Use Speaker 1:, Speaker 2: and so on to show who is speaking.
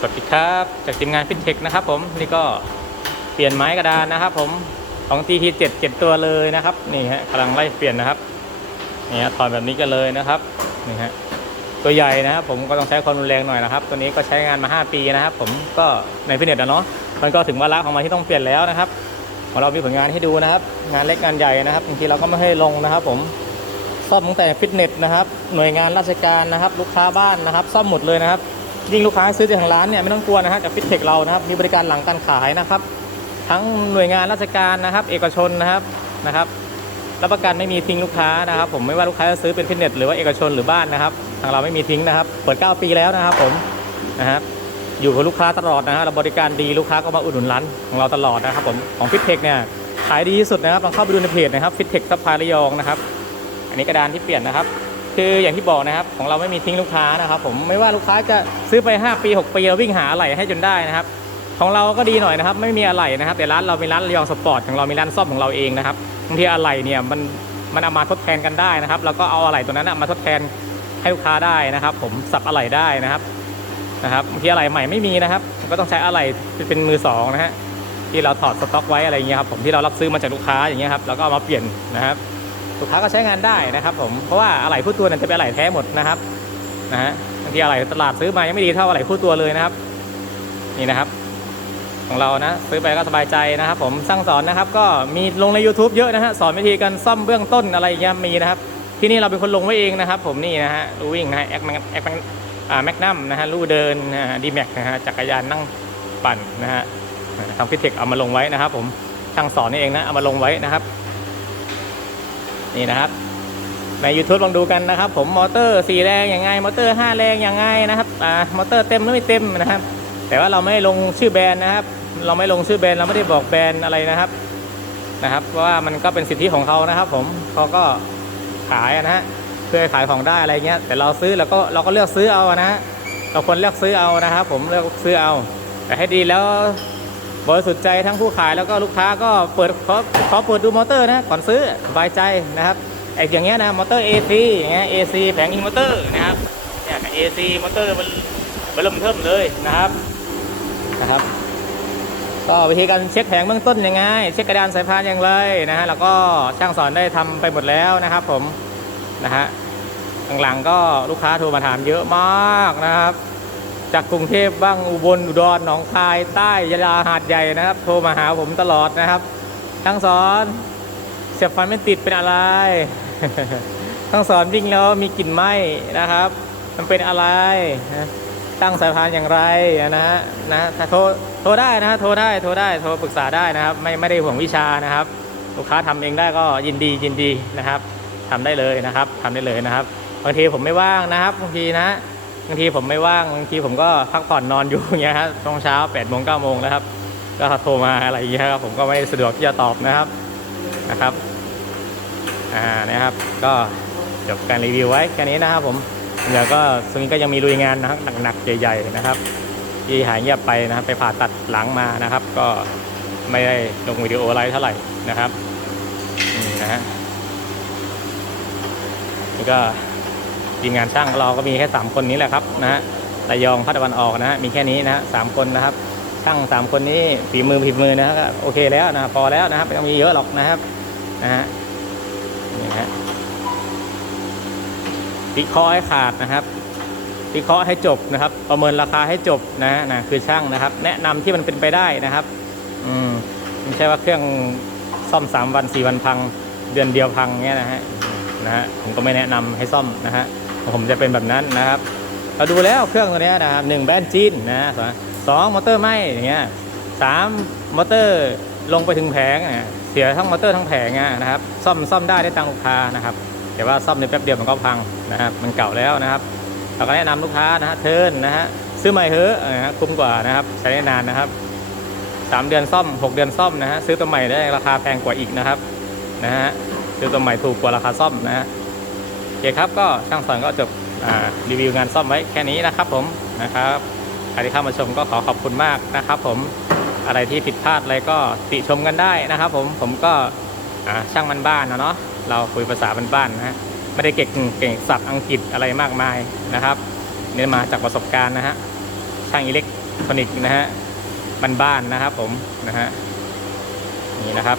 Speaker 1: สวัสดีครับ จากทีมงานฟินเทคนะครับผมนี่ก็เปลี่ยนไม้กระดานนะครับ ผมของทีทีเจ็ดเจ็ดตัวเลยนะครับนี่ฮะกำลังไล่เปลี่ยนนะครับนี่ฮะถอดแบบนี้กันเลยนะครับนี่ฮะตัวใหญ่นะครับผมก็ต้องใช้ความรุนแรงหน่อยนะครับ ตัวนี้ก็ใช้งานมา 5 ปีนะครับ ผมก็ในฟิตเนสอะเนาะมันก็ถึงวาระของมันที่ต้องเปลี่ยนแล้วนะครับของเรามีผลงานให้ดูนะครับ งานเล็กงานใหญ่นะครับบางทีเราก็ไม่ให้ลงนะครับ ผมซ่อมตั้งแต่ฟิตเนสนะครับ หน่วยงานราชการนะครับ ลูกค้าบ้านนะครับ ซ่อมหมดเลยนะครับ ยิ่งลูกค้าซื้อจากทางร้านเนี่ยไม่ต้องกลัวนะฮะจากฟิตเทคเรานะครับมีบริการหลังการขายนะครับ ทั้งหน่วยงานราชการนะครับ เอกชนนะครับนะครับรับประกันไม่มีทิ้งลูกค้านะครับ ผมไม่ว่าลูกค้าจะซื้อเป็นฟิตเนสหรือว่าเอกชนหรือบ้านนะครับ ทางเราไม่มีทิ้งนะครับ เปิด 9 ปีแล้วนะครับผมนะครับอยู่กับลูกค้าตลอดนะฮะเราบริการดีลูกค้าก็มาอุดหนุนร้านของเราตลอดนะครับผมของฟิตเทคเนี่ยขายดีที่สุดนะครับลองเข้าไปดูในเพจนะครับฟิตเทคซัพพลายระยองนะครับ อันนี้กระดานที่เปลี่ยนนะครับ คืออย่างที่บอกนะครับ ของเราไม่มีทิ้งลูกค้านะครับผมไม่ว่าลูกค้าจะซื้อไป 5 ปี 6 ปีเราวิ่งหาอะไหล่ให้จนได้นะครับ ของเราก็ดีหน่อยนะครับ ไม่มีอะไหล่นะครับ แต่ร้านเราเป็นร้านระยองสปอร์ตของเรามีร้านซ่อมของเราเองนะครับบางทีอะไหล่เนี่ยมันมันเอามาทดแทนกันได้นะครับ แล้วก็เอาอะไหล่ตัวนั้นมาทดแทนให้ลูกค้าได้นะครับ ผมสับอะไหล่ได้นะครับนะครับบางทีอะไหล่ใหม่ไม่มีนะครับ ก็ต้องใช้อะไหล่เป็นมือสองนะฮะที่เราถอดสต็อกไว้อะไรเงี้ยครับผมที่เรารับซื้อมาจากลูกค้าอย่างเงี้ยครับแล้วก็เอามาเปลี่ยนนะครับ ลูกค้าก็ใช้งานได้นะครับผมเพราะว่าอะไหล่คู่ตัวนั้นจะเป็นอะไหล่แท้หมดนะครับนะฮะบางทีอะไหล่ตลาดซื้อมายังไม่ดีเท่าอะไหล่คู่ตัวเลยนะครับ นี่นะครับ ของเรานะซื้อไปก็สบายใจนะครับ ผมสร้างสอนนะครับ ก็มีลงใน YouTube เยอะนะฮะสอนวิธีการซ่อมเบื้องต้นอะไรเงี้ยมีนะครับที่นี่เราเป็นคนลงไว้เองนะครับ ผมนี่นะฮะลูวิ่งนะฮะแอคแอคอ่าแมกนัมนะฮะลู่เดินดีแม็กนะฮะจักรยานนั่งปั่นนะฮะทางฟิตเทคเอามาลงไว้นะครับ ผมช่างสอนนี่เองนะเอามาลงไว้นะครับ นี่นะครับ ใน YouTube ลองดูกันนะครับ ผมมอเตอร์4แรงยังไงมอเตอร์ 5 แรงยังไงนะครับอ่ามอเตอร์เต็มหรือไม่เต็มนะครับ แต่ว่าเราไม่ลงชื่อแบรนด์นะครับ เราไม่ลงชื่อแบรนด์เราไม่ได้บอกแบรนด์อะไรนะครับนะครับ เพราะว่ามันก็เป็นสิทธิของเขานะครับ ผมเขาก็ขายนะฮะเพื่อขายของได้อะไรเงี้ยแต่เราซื้อเราก็เราก็เลือกซื้อเอานะฮะเราควรเลือกซื้อเอานะครับ ผมเลือกซื้อเอา แต่ให้ดีแล้ว บริสุทธิ์ใจทั้งผู้ขายแล้วก็ลูกค้าก็เปิดขอขอเปิดดูมอเตอร์นะก่อนซื้อสบายใจนะครับไอ้อย่างเงี้ยนะมอเตอร์ AC อย่างเงี้ย AC แผงอินเวอเตอร์นะครับเนี่ย AC มอเตอร์มันมันเริ่มเทิมเลยนะครับนะครับ ก็วิธีการเช็คแผงเบื้องต้นยังไง เช็คกระดานสายพานอย่างไรนะฮะแล้วก็ช่างสอนได้ทำไปหมดแล้วนะครับ ผมนะฮะหลังๆก็ลูกค้าโทรมาถามเยอะมากนะครับ จากกรุงเทพบ้างอุบลอุดรหนองคาย ใต้ยะลาหาดใหญ่นะครับ โทรมาหาผมตลอดนะครับช่างสอนเสียบฟันไม่ติดเป็นอะไรช่างสอนวิ่งแล้วมีกลิ่นไหม้นะครับ มันเป็นอะไรตั้งสายพานอย่างไรนะฮะนะโทรโทรได้นะฮะโทรได้โทรได้โทรปรึกษาได้นะครับ ไม่ไม่ได้ห่วงวิชานะครับ ลูกค้าทำเองได้ก็ยินดียินดีนะครับทำได้เลยนะครับทำได้เลยนะครับบางทีผมไม่ว่างนะครับบางทีนะ บางทีผมไม่ว่างบางทีผมก็พักผ่อนนอนอยู่อย่างเงี้ยครับช่วงเช้า8ปดโมงเก้าโมงแล้วครับ ก็โทรมาอะไรอย่างเงี้ยครับผมก็ไม่สะดวกที่จะตอบนะครับนะครับอ่านะครับ ก็จบการรีวิวไว้แค่นี้นะครับผมเดี๋ยวก็ตรงนี้ก็ยังมีลุยงานนะครับหนักๆใหญ่ ๆนะครับ ที่หายเงียบไปนะครับ ไปผ่าตัดหลังมานะครับ ก็ไม่ได้ลงวิดีโออะไรเท่าไหร่นะครับนี่นะฮะนี่ก็ ทีมงานช่างเราก็มีแค่ 3 คนนี้แหละครับนะฮะระยองพัฒนวันออกนะฮะมีแค่นี้นะฮะสามคนนะครับช่าง3 คนนี้ฝีมือฝีมือนะฮะก็โอเคแล้วนะพอแล้วนะครับไม่ต้องมีเยอะหรอกนะครับนะฮะนี่ฮะวิเคราะห์ให้ขาดนะครับวิเคราะห์ให้จบนะครับ ประเมินราคาให้จบนะฮะนะคือช่างนะครับ แนะนำที่มันเป็นไปได้นะครับอืมไม่ใช่ว่าเครื่องซ่อม 3 วัน 4 วันพัง เดือนเดียวพังเงี้ยนะฮะนะฮะผมก็ไม่แนะนำให้ซ่อมนะฮะ ผมจะเป็นแบบนั้นนะครับ เราดูแล้วเครื่องตัวนี้นะครับหนึ่งแบนจีนนะสองมอเตอร์ไหมอย่างเงี้ยสามมอเตอร์ลงไปถึงแผงเนี่ยเสียทั้งมอเตอร์ทั้งแผงนะครับ ซ่อมซ่อมได้ได้ตังลูกค้านะครับ แต่ว่าซ่อมในแป๊บเดียวมันก็พังนะครับ มันเก่าแล้วนะครับเราก็แนะนำลูกค้านะฮะเทิร์นนะฮะซื้อใหม่เถอะนะฮะคุ้มกว่านะครับ ใช้ได้นานนะครับสามเดือนซ่อมหกเดือนซ่อมนะฮะซื้อตัวใหม่ได้ราคาแพงกว่าอีกนะครับนะฮะซื้อตัวใหม่ถูกกว่าราคาซ่อมนะฮะ อเคครับก็ช่างสอนก็จบรีวิวงานซ่อมไว้แค่นี้นะครับผมนะครับใครที่เข้ามาชมก็ขอขอบคุณมากนะครับผมอะไรที่ผิดพลาดอะไรก็ติชมกันได้นะครับผมผมก็ช่างมันบ้านนะเนาะเราคุยภาษาบ้านๆนะฮะไม่ได้เก่งเก่งศัพท์อังกฤษอะไรมากมายนะครับเน้นมาจากประสบการณ์นะฮะช่างอิเล็กทรอนิกส์นะฮะบ้านๆนะครับผมนะฮะนี่นะครับ